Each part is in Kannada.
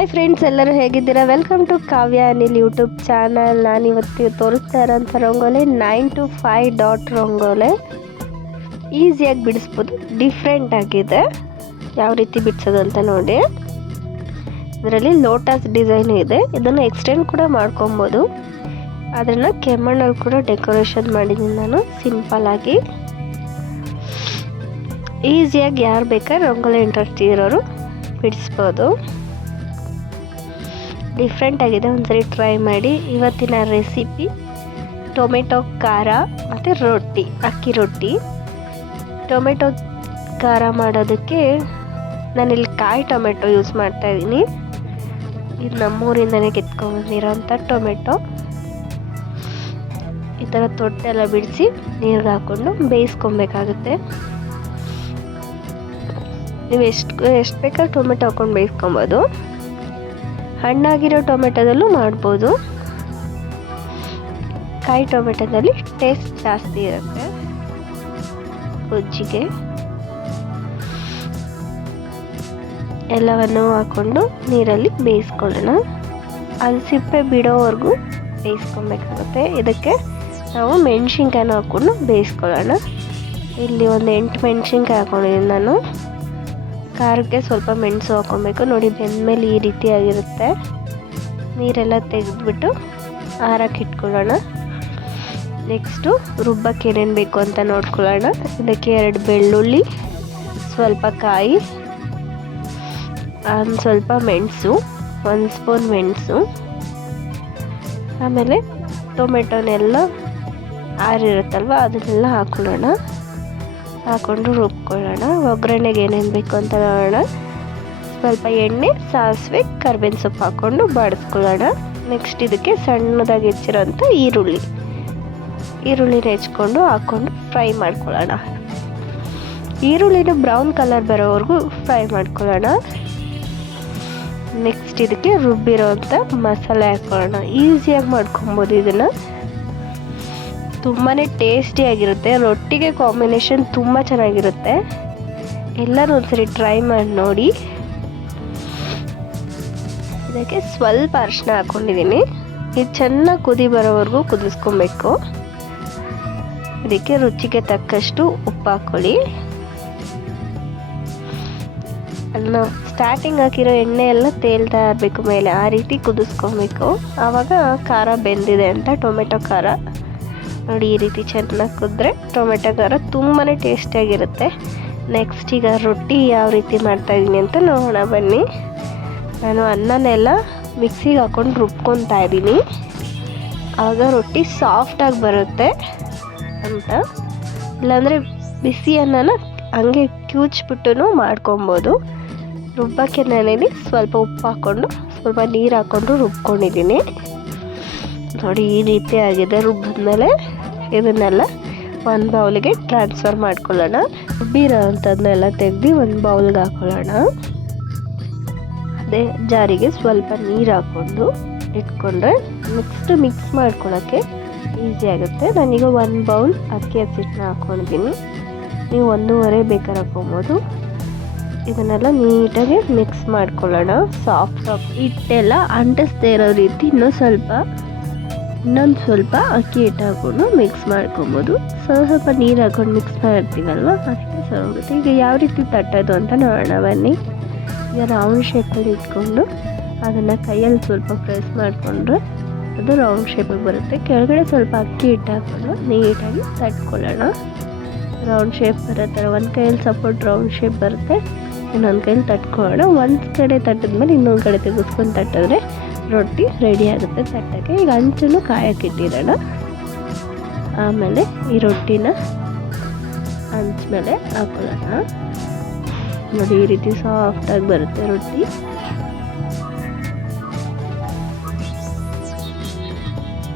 ಹಾಯ್ ಫ್ರೆಂಡ್ಸ್ ಎಲ್ಲರೂ ಹೇಗಿದ್ದೀರಾ? Welcome to Kavya Anil YouTube channel ನಾನಿವತ್ತು ತೋರಿಸ್ತಾ ಇರೋಂಥ rangoli nine to five dot rangoli. ಈಸಿಯಾಗಿ ಬಿಡಿಸ್ಬೋದು ಡಿಫ್ರೆಂಟ್ ಆಗಿದೆ. ಯಾವ ರೀತಿ ಬಿಡಿಸೋದು ಅಂತ ನೋಡಿ. ಇದರಲ್ಲಿ ಲೋಟಸ್ ಡಿಸೈನ್ ಇದೆ. ಇದನ್ನು ಎಕ್ಸ್ಟೆಂಡ್ ಕೂಡ ಮಾಡ್ಕೊಬೋದು. ಅದನ್ನು ಕೆಮ್ಮಣ್ಣಲ್ಲಿ ಕೂಡ ಡೆಕೋರೇಷನ್ ಮಾಡಿದ್ದೀನಿ ನಾನು ಸಿಂಪಲ್ ಆಗಿ. ಈಸಿಯಾಗಿ ಯಾರು ಬೇಕಾದ್ರೆ ರಂಗೋಲೆ ಇಂಟ್ರೆಸ್ಟ್ ಇರೋರು ಬಿಡಿಸ್ಬೋದು. ಡಿಫ್ರೆಂಟ್ ಆಗಿದೆ. ಒಂದ್ಸರಿ ಟ್ರೈ ಮಾಡಿ. ಇವತ್ತಿನ ರೆಸಿಪಿ ಟೊಮೆಟೊ, ಖಾರ ಮತ್ತು ರೊಟ್ಟಿ, ಅಕ್ಕಿ ರೊಟ್ಟಿ. ಟೊಮೆಟೊ, ಖಾರ ಮಾಡೋದಕ್ಕೆ ನಾನಿಲ್ಲಿ ಕಾಯಿ ಟೊಮೆಟೊ ಯೂಸ್ ಮಾಡ್ತಾ ಇದ್ದೀನಿ. ಇದು ನಮ್ಮೂರಿಂದನೇ ಕಿತ್ಕೊಂಡ್ಬಂದಿರೋಂಥ ಟೊಮೆಟೊ. ಈ ಥರ ತೊಟ್ಟೆಲ್ಲ ಬಿಡಿಸಿ ನೀರಿಗೆ ಹಾಕ್ಕೊಂಡು ಬೇಯಿಸ್ಕೊಬೇಕಾಗುತ್ತೆ. ನೀವು ಎಷ್ಟು ಎಷ್ಟು ಬೇಕಾದ್ರೂ ಟೊಮೆಟೊ ಹಾಕ್ಕೊಂಡು ಬೇಯಿಸ್ಕೊಬೋದು. ಹಣ್ಣಾಗಿರೋ ಟೊಮೆಟೊದಲ್ಲೂ ಮಾಡ್ಬೋದು. ಕಾಯಿ ಟೊಮೆಟೊದಲ್ಲಿ ಟೇಸ್ಟ್ ಜಾಸ್ತಿ ಇರುತ್ತೆ. ಗೊಜ್ಜಿಗೆ. ಎಲ್ಲವನ್ನು ಹಾಕ್ಕೊಂಡು ನೀರಲ್ಲಿ ಬೇಯಿಸ್ಕೊಳ್ಳೋಣ. ಅದು ಸಿಪ್ಪೆ ಬಿಡೋವರೆಗೂ ಬೇಯಿಸ್ಕೊಬೇಕಾಗುತ್ತೆ. ಇದಕ್ಕೆ ನಾವು ಮೆಣಸಿನ್ಕಾಯಿನ ಹಾಕ್ಕೊಂಡು ಬೇಯಿಸ್ಕೊಳ್ಳೋಣ. ಇಲ್ಲಿ ಒಂದು ಎಂಟು ಮೆಣಸಿನ್ಕಾಯಿ ಹಾಕ್ಕೊಂಡಿದ್ದೀನಿ ನಾನು. ಖಾರಕ್ಕೆ ಸ್ವಲ್ಪ ಮೆಣಸು ಹಾಕ್ಕೊಬೇಕು ನೋಡಿ ಬೆಂದಮೇಲೆ ಈ ರೀತಿ ಆಗಿರುತ್ತೆ ನೀರೆಲ್ಲ ತೆಗೆದ್ಬಿಟ್ಟು ಆರಕ್ಕೆ ಇಟ್ಕೊಳ್ಳೋಣ. ನೆಕ್ಸ್ಟು ರುಬ್ಬಕ್ಕೆ ಏನೇನು ಬೇಕು ಅಂತ ನೋಡ್ಕೊಳ್ಳೋಣ. ಇದಕ್ಕೆ ಎರಡು ಬೆಳ್ಳುಳ್ಳಿ, ಸ್ವಲ್ಪ ಕಾಯಿ ಒಂದು ಸ್ವಲ್ಪ ಮೆಣಸು, ಒಂದು ಸ್ಪೂನ್ ಮೆಣಸು. ಆಮೇಲೆ ಟೊಮೆಟೊನೆಲ್ಲ ಆರಿರುತ್ತಲ್ವ, ಅದನ್ನೆಲ್ಲ ಹಾಕ್ಕೊಳ್ಳೋಣ ಹಾಕ್ಕೊಂಡು ರುಬ್ಕೊಳ್ಳೋಣ. ಒಗ್ಗರಣೆಗೆ ಏನೇನು ಬೇಕು ಅಂತ ನೋಡೋಣ ಸ್ವಲ್ಪ ಎಣ್ಣೆ, ಸಾಸಿವೆ, ಕರ್ಬೇವಿನ ಸೊಪ್ಪು ಹಾಕ್ಕೊಂಡು ಬಾಡಿಸ್ಕೊಳ್ಳೋಣ. ನೆಕ್ಸ್ಟ್ ಇದಕ್ಕೆ ಸಣ್ಣದಾಗಿ ಹೆಚ್ಚಿರೋಂಥ ಈರುಳ್ಳಿ. ಈರುಳ್ಳಿನ ಹೆಚ್ಕೊಂಡು ಹಾಕ್ಕೊಂಡು ಫ್ರೈ ಮಾಡ್ಕೊಳ್ಳೋಣ. ಈರುಳ್ಳಿನ ಬ್ರೌನ್ ಕಲರ್ ಬರೋವರೆಗೂ ಫ್ರೈ ಮಾಡ್ಕೊಳ್ಳೋಣ. ನೆಕ್ಸ್ಟ್ ಇದಕ್ಕೆ ರುಬ್ಬಿರೋವಂಥ ಮಸಾಲೆ ಹಾಕ್ಕೊಳ್ಳೋಣ ಈಸಿಯಾಗಿ ಮಾಡ್ಕೊಬೋದು ಇದನ್ನು. ತುಂಬಾ ಟೇಸ್ಟಿಯಾಗಿರುತ್ತೆ ರೊಟ್ಟಿಗೆ ಕಾಂಬಿನೇಷನ್ ತುಂಬ ಚೆನ್ನಾಗಿರುತ್ತೆ. ಎಲ್ಲರೂ ಒಂದ್ಸರಿ ಟ್ರೈ ಮಾಡಿ ನೋಡಿ. ಇದಕ್ಕೆ ಸ್ವಲ್ಪ ಅರಿಶಿನ ಹಾಕ್ಕೊಂಡಿದ್ದೀನಿ ಇದು ಚೆನ್ನಾಗಿ ಕುದಿ ಬರೋವರೆಗೂ ಕುದಿಸ್ಕೊಬೇಕು. ಇದಕ್ಕೆ ರುಚಿಗೆ ತಕ್ಕಷ್ಟು ಉಪ್ಪು ಹಾಕ್ಕೊಳ್ಳಿ ಅಲ್ಲ ಸ್ಟಾರ್ಟಿಂಗ್ ಹಾಕಿರೋ ಎಣ್ಣೆ ಎಲ್ಲ ತೇಲ್ತಾ ಇರಬೇಕು ಮೇಲೆ. ಆ ರೀತಿ ಕುದಿಸ್ಕೊಬೇಕು. ಆವಾಗ ಖಾರ ಬೆಂದಿದೆ ಅಂತ ಟೊಮೆಟೊ ಖಾರ. ನೋಡಿ ಈ ರೀತಿ ಚೆನ್ನಾಗಿ ಕುದ್ರೆ ಟೊಮೆಟೊ ಖಾರ ತುಂಬಾ ಟೇಸ್ಟಿಯಾಗಿರುತ್ತೆ ನೆಕ್ಸ್ಟ್ ಈಗ ರೊಟ್ಟಿ ಯಾವ ರೀತಿ ಮಾಡ್ತಾಯಿದ್ದೀನಿ ಅಂತ ನೋಡೋಣ ಬನ್ನಿ. ನಾನು ಅನ್ನನೆಲ್ಲ ಮಿಕ್ಸಿಗೆ ಹಾಕ್ಕೊಂಡು ರುಬ್ಕೊತಾ ಇದ್ದೀನಿ ಆಗ ರೊಟ್ಟಿ ಸಾಫ್ಟಾಗಿ ಬರುತ್ತೆ ಅಂತ. ಇಲ್ಲಾಂದರೆ ಬಿಸಿ ಅನ್ನನ ಹಂಗೆ ಕ್ಯೂಚ್ಬಿಟ್ಟು ಮಾಡ್ಕೊಬೋದು. ರುಬ್ಬಕ್ಕೆ ನಾನೇನಿ ಸ್ವಲ್ಪ ಉಪ್ಪು ಹಾಕ್ಕೊಂಡು ಸ್ವಲ್ಪ ನೀರು ಹಾಕ್ಕೊಂಡು ರುಬ್ಕೊಂಡಿದ್ದೀನಿ ನೋಡಿ ಈ ರೀತಿ ಆಗಿದೆ ರುಬ್ಬಿದ್ಮೇಲೆ ಇದನ್ನೆಲ್ಲ ಒಂದು ಬೌಲಿಗೆ ಟ್ರಾನ್ಸ್ಫರ್ ಮಾಡ್ಕೊಳ್ಳೋಣ. ರುಬ್ಬಿರೋ ಅಂಥದ್ದನ್ನೆಲ್ಲ ತೆಗೆದು ಒಂದು ಬೌಲ್ಗೆ ಹಾಕ್ಕೊಳ್ಳೋಣ ಅದೇ ಜಾರಿಗೆ ಸ್ವಲ್ಪ ನೀರು ಹಾಕ್ಕೊಂಡು ಇಟ್ಕೊಂಡ್ರೆ ನೆಕ್ಸ್ಟ್ ಮಿಕ್ಸ್ ಮಾಡ್ಕೊಳ್ಳೋಕ್ಕೆ ಈಸಿ ಆಗುತ್ತೆ. ನಾನೀಗ ಒಂದು ಬೌಲ್ ಅಕ್ಕಿ ಹಸಿಟ್ಟನ್ನ ಹಾಕ್ಕೊಂಡಿದ್ದೀನಿ ನೀವು ಒಂದೂವರೆ ಬೇಕಾರ ಹಾಕೊಬೋದು. ಇದನ್ನೆಲ್ಲ ನೀಟಾಗಿ ಮಿಕ್ಸ್ ಮಾಡ್ಕೊಳ್ಳೋಣ. ಸಾಫ್ಟ್ ಸಾಫ್ಟ್ ಹಿಟ್ಟೆಲ್ಲ ಅಂಟಿಸ್ದೇ ಇರೋ ರೀತಿ ಇನ್ನೂ ಸ್ವಲ್ಪ ಇನ್ನೊಂದು ಸ್ವಲ್ಪ ಅಕ್ಕಿ ಹಿಟ್ಟು ಹಾಕ್ಕೊಂಡು ಮಿಕ್ಸ್ ಮಾಡ್ಕೊಬೋದು. ಸ್ವಲ್ಪ ಸ್ವಲ್ಪ ನೀರು ಹಾಕೊಂಡು ಮಿಕ್ಸ್ ಮಾಡಿರ್ತೀವಲ್ವ ಅದಕ್ಕೆ ಸರೋಗುತ್ತೆ ಈಗ ಯಾವ ರೀತಿ ತಟ್ಟೋದು ಅಂತ ನೋಡೋಣ ಬನ್ನಿ. ಈಗ ರೌಂಡ್ ಶೇಪಲ್ಲಿ ಇಟ್ಕೊಂಡು ಅದನ್ನು ಕೈಯಲ್ಲಿ ಸ್ವಲ್ಪ ಪ್ರೆಸ್ ಮಾಡಿಕೊಂಡ್ರೆ ಅದು ರೌಂಡ್ ಶೇಪಿಗೆ ಬರುತ್ತೆ. ಕೆಳಗಡೆ ಸ್ವಲ್ಪ ಅಕ್ಕಿ ಹಿಟ್ಟು ಹಾಕ್ಕೊಂಡು ನೀಟಾಗಿ ತಟ್ಕೊಳ್ಳೋಣ. ರೌಂಡ್ ಶೇಪ್ ಬರೋ ಥರ ಒಂದು ಕೈಯಲ್ಲಿ ಸಪೋರ್ಟ್ ರೌಂಡ್ ಶೇಪ್ ಬರುತ್ತೆ. ಇನ್ನೊಂದು ಕೈಯಲ್ಲಿ ತಟ್ಕೊಳ್ಳೋಣ. ಒಂದು ಕಡೆ ತಟ್ಟಿದ್ಮೇಲೆ ಇನ್ನೊಂದು ಕಡೆ ತೆಗೆಸ್ಕೊಂಡು ತಟ್ಟಿದ್ರೆ ರೊಟ್ಟಿ ರೆಡಿ ಆಗುತ್ತೆ ತಟ್ಟಕ್ಕೆ ಈಗ ಅಂಚನ್ನು ಕಾಯಕ್ಕೆ ಇಟ್ಟಿರೋಣ. ಆಮೇಲೆ ಈ ರೊಟ್ಟಿನ ಹಂಚ ಮೇಲೆ ಹಾಕೊಳ್ಳೋಣ. ನೋಡಿ, ಈ ರೀತಿ ಸಾಫ್ಟಾಗಿ ಬರುತ್ತೆ ರೊಟ್ಟಿ.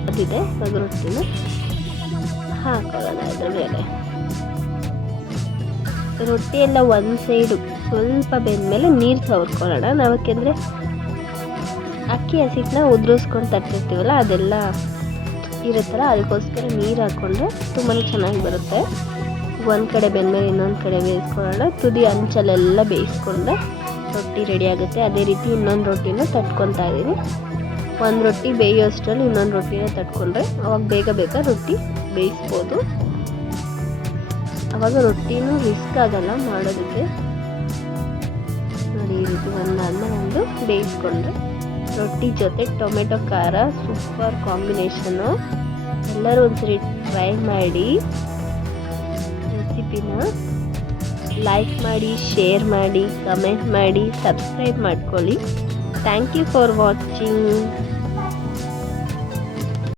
ಅದಿದೆ ಇವಾಗ ರೊಟ್ಟಿನ ಹಾಕೊಳ್ಳೋಣ ಅದ್ರ ಮೇಲೆ ರೊಟ್ಟಿ ಎಲ್ಲ ಒಂದು ಸೈಡು ಸ್ವಲ್ಪ ಬೆಂದಮೇಲೆ ನೀರು ಸವರ್ಕೊಳ್ಳೋಣ ನಾವು ಯಾಕೆಂದರೆ ಅಕ್ಕಿ ಹಸಿಟ್ಟನ್ನ ಉದುರಿಸ್ಕೊಂಡು ತಟ್ಟಿರ್ತೀವಲ್ಲ, ಅದೆಲ್ಲ ಇರುತ್ತಲ್ಲ, ಅದಕ್ಕೋಸ್ಕರ ನೀರು ಹಾಕ್ಕೊಂಡ್ರೆ ತುಂಬಾ ಚೆನ್ನಾಗಿ ಬರುತ್ತೆ. ಒಂದು ಕಡೆ ಬೆಂದಮೇಲೆ ಇನ್ನೊಂದು ಕಡೆ ಬೇಯಿಸ್ಕೊಳ್ಳೋಣ. ತುದಿ ಹಂಚಲೆಲ್ಲ ಬೇಯಿಸ್ಕೊಂಡ್ರೆ ರೊಟ್ಟಿ ರೆಡಿ ಆಗುತ್ತೆ. ಅದೇ ರೀತಿ ಇನ್ನೊಂದು ರೊಟ್ಟಿನ ತಟ್ಕೊತಾ ಇದ್ದೀನಿ. ಒಂದು ರೊಟ್ಟಿ ಬೇಯೋಷ್ಟರಲ್ಲಿ ಇನ್ನೊಂದು ರೊಟ್ಟಿನ ತಟ್ಕೊಂಡ್ರೆ ಅವಾಗ ಬೇಗ ಬೇಗ ರೊಟ್ಟಿ? ಬೇಯಿಸ್ಬೋದು. ಅವಾಗ ರೊಟ್ಟಿನೂ ರಿಸ್ಕ್ ಆಗಲ್ಲ ಮಾಡೋದಕ್ಕೆ. ನೋಡಿ, ಈ ರೀತಿ ಒಂದಾದ್ಮೇಲೆ ಒಂದು ಬೇಯಿಸ್ಕೊಂಡ್ರೆ. ರೊಟ್ಟಿ ಜೊತೆ ಟೊಮೆಟೊ ಖಾರ, ಸೂಪರ್ ಕಾಂಬಿನೇಷನು. ಎಲ್ಲರೂ ಒಂದ್ಸರಿ ಟ್ರೈ ಮಾಡಿ ರೆಸಿಪಿನ ಲೈಕ್ ಮಾಡಿ, ಶೇರ್ ಮಾಡಿ, ಕಮೆಂಟ್ ಮಾಡಿ, ಸಬ್ಸ್ಕ್ರೈಬ್ ಮಾಡ್ಕೊಳ್ಳಿ. Thank you for watching.